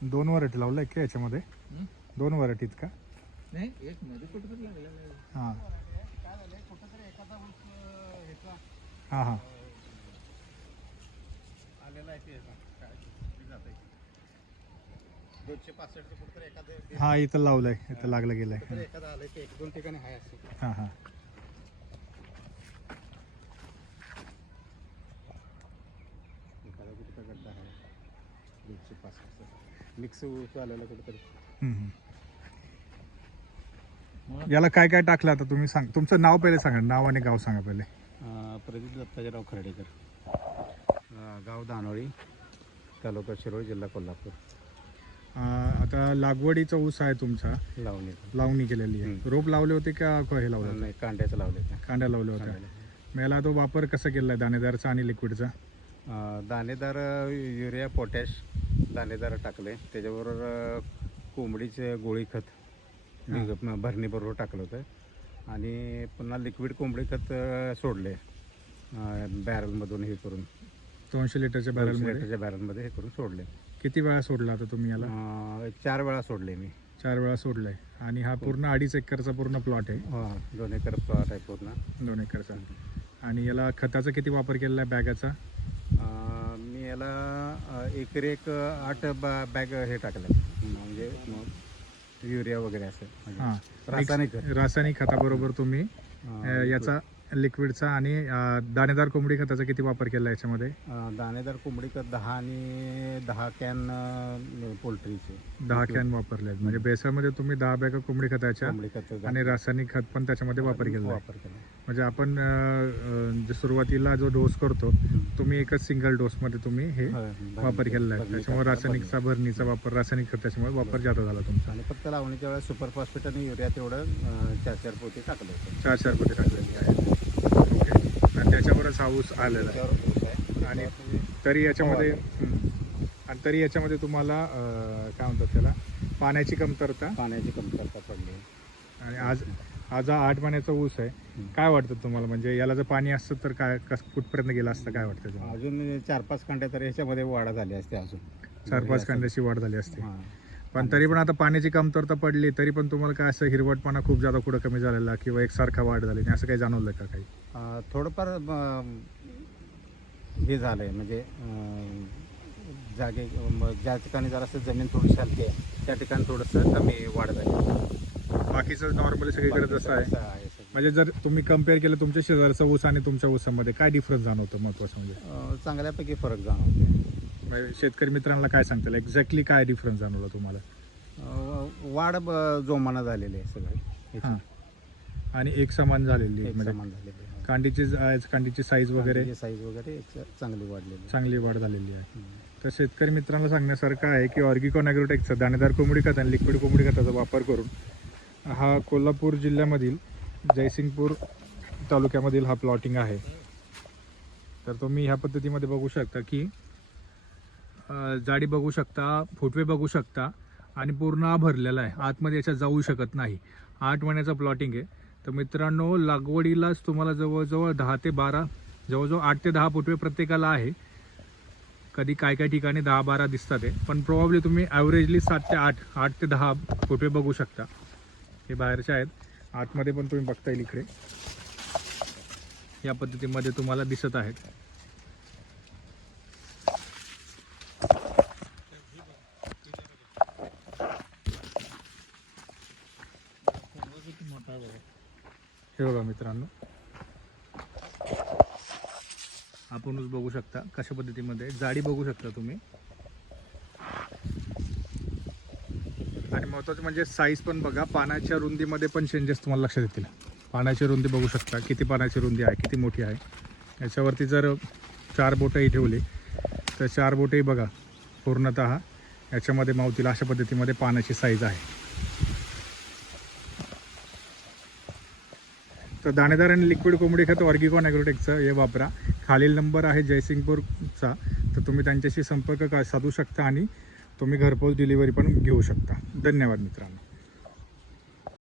दोन वरायटी लावलाय का याच्यामध्ये? दोन वरायटीत का? नाही एक मध्ये हां. हां हां आलेला आहे ते. दोनशे कुठंतरी एखादं हां इथं लावलंय इथं लागलं गेलंय. कुठंतरी एखादं आलंय ते एक दोन ठिकाणी आहे असं. हां हां एखादा कुठं गड्डा आहे दोनशे पासष्ट मिक्स ऊस आलेला कुठंतरी. याला काय काय टाकलं आता तुम्ही सांग. तुमचं नाव पहिले सांगा नाव आणि गाव सांगा पहिले. प्रदीप दत्ताजीराव खर्डेकर. गाव दानोळी तालुका शिरोळ जिल्हा कोल्हापूर. आता लागवडीचा ऊस आहे तुमचा. लावणी. लावणी केलेली आहे. रोप लावले होते का हे लावलं होतं? नाही कांड्याचं लावले कांड्या लावल्या होत्या. मग याला तो वापर कसा केलाय दाणेदारचा आणि लिक्विडचा दाणेदार युरिया पोटॅश दाणेदार टाकले. त्याच्याबरोबर कोंबडीचे गोळी खत हां. भरणीबरोबर टाकलं होतं. आणि पुन्हा लिक्विड कोंबडी खत सोडले बॅरलमधून हे करून. दोनशे लिटरच्या बॅरलमध्ये लिटरच्या बॅरलमध्ये हे करून सोडले. किती वेळा सोडला आता तुम्ही याला? चार वेळा सोडले मी. चार वेळा सोडलाय. आणि हा पूर्ण अडीच एकरचा पूर्ण प्लॉट आहे? हा, दोन एकर प्लॉट आहे पूर्ण. दोन एकरचा. आणि याला खताचा किती वापर केलेला आहे बॅगाचा? अं, मी याला अं, एकरी एक अं, आठ बा बॅग हे टाकलं. म्हणजे युरिया वगैरे असं. म्हणजे रासायनिक. रासायनिक खताबरोबर तुम्ही अं, याचा लिक्विडचा आणि अं, दाणेदार कोंबडी खताचा किती वापर केला याच्यामध्ये? अं, दाणेदार कोंबडी खत दहा आणि दहा कॅन अं, पोल्ट्रीचे. दहा कॅन वापरले आहेत. म्हणजे बेसामध्ये तुम्ही दहा बॅगा कोंबडी खताच्या कोंबडी खत आणि रासायनिक खत पण त्याच्यामध्ये वापर केला आहे. वापर केला म्हणजे आपण अं, अं, जे सुरुवातीला जो डोस करतो तुम्ही एकच सिंगल डोसमध्ये तुम्ही हे वापर केलेला आहे. भरणी त्याच्यामुळे रासायनिकचा भरणीचा. वापर रासायनिक खत त्याच्यामुळे वापर जास्त झाला तुमचा. आणि फक्त लावणीच्या वेळेस सुपर फॉस्फेट आणि युरिया तेवढं अं, चार चार पोती टाकलं होतं. चार चार पोते टाकलेली आहे त्याच्यावरच हा ऊस आलेला आहे. आणि तरी याच्यामध्ये हम्म. आणि तरी याच्यामध्ये तुम्हाला अं, काय म्हणतात त्याला पाण्याची कमतरता. पाण्याची कमतरता पडली. आणि आज आज हा आठ महिन्याचा ऊस आहे. काय वाटतं तुम्हाला? म्हणजे याला जर पाणी असतं तर काय कस कुठपर्यंत गेला असतं? काय वाटतं तुम्हाला? अजून चार पाच कांड्या तर ह्याच्यामध्ये वाढ झाली असते अजून. चार पाच कांद्याची वाढ झाली असते. हा. पण तरी पण आता पाण्याची कमतरता पडली तरी पण तुम्हाला काय असं हिरवटपणा खूप जादा कुठं कमी झालेला किंवा एकसारखा वाढ झाली नाही असं काही जाणवलं का काही? अं, थोडंफार अं, हे झालंय म्हणजे अं, जागे म- ज्या ठिकाणी जरासं जमीन थोडीशी हलकी आहे त्या ठिकाणी थोडंसं कमी वाढ झाली. बाकीचं नॉर्मली सगळीकडे जसं आहे. असं आहे. म्हणजे जर तुम्ही कंपेअर केलं तुमच्या शेजारचा ऊस आणि तुमच्या ऊसामध्ये काय डिफरन्स जाणवतं महत्वाचं म्हणजे? अं, चांगल्यापैकी फरक जाणवते म्हणजे शेतकरी मित्रांना काय सांगता येईल एक्झॅक्टली काय डिफरन्स जाणवला तुम्हाला? अं, वाढ ब- जोमानं झालेली आहे सगळी. हां. आणि एक समान झालेली एक म्हणजे समान झालेली आहे कांडीची कांडीची साईज वगैरे? साईज वगैरे एक चांगली वाढलेली आहे. चांगली वाढ झालेली आहे. हम्म. तर शेतकरी मित्रांना सांगण्यासारखं आहे की ऑर्गिकॉन ॲग्रोटेकचा दाणेदार कोंबडी खत आणि लिक्विड कोंबडी खताचा वापर करून हा कोल्हापूर जिल्ह्यामधील जयसिंगपूर तालुक्यामधील हा प्लॉटिंग आहे. तर तुम्ही ह्या पद्धतीमध्ये बघू शकता की जाडी बघू शकता फुटवे बघू शकता आणि पूर्ण भरलेला आहे. आतमध्ये याच्यात जाऊ शकत नाही. आठ महिन्याचा प्लॉटिंग आहे. तर मित्रांनो लागवडीलाच तुम्हाला जवळजवळ दहा ते बारा जवळजवळ आठ ते दहा फुटवे प्रत्येकाला आहे. कधी काय काय ठिकाणी दहा बारा दिसतात आहे. पण प्रॉब्ली तुम्ही ॲव्हरेजली सात ते आठ आठ ते दहा फुटवे बघू शकता. हे बाहेरचे आहेत. आतमध्ये पण तुम्ही बघता येईल इकडे. या पद्धतीमध्ये तुम्हाला दिसत आहेत. हे बघा मित्रांनो. आपणच बघू शकता कशा पद्धतीमध्ये. जाडी बघू शकता तुम्ही. आणि महत्वाचं म्हणजे साईज पण बघा. पानाच्या रुंदीमध्ये पण चेंजेस तुम्हाला लक्षात येतील. पानाची रुंदी बघू शकता. किती पानाची रुंदी आहे किती मोठी आहे. याच्यावरती जर चार बोटंही ठेवली तर चार बोटंही बघा पूर्णत याच्यामध्ये मावतील. अशा पद्धतीमध्ये पानाची साईज आहे. तर दाणेदार आणि लिक्विड कोंबडी खत ऑर्गिकॉन ॲग्रोटेकचं हे वापरा. खालील नंबर आहे जयसिंगपूरचा. तर तुम्ही त्यांच्याशी संपर्क का साधू शकता आणि तुम्ही घरपोच डिलिव्हरी पण घेऊ शकता. धन्यवाद मित्रांनो.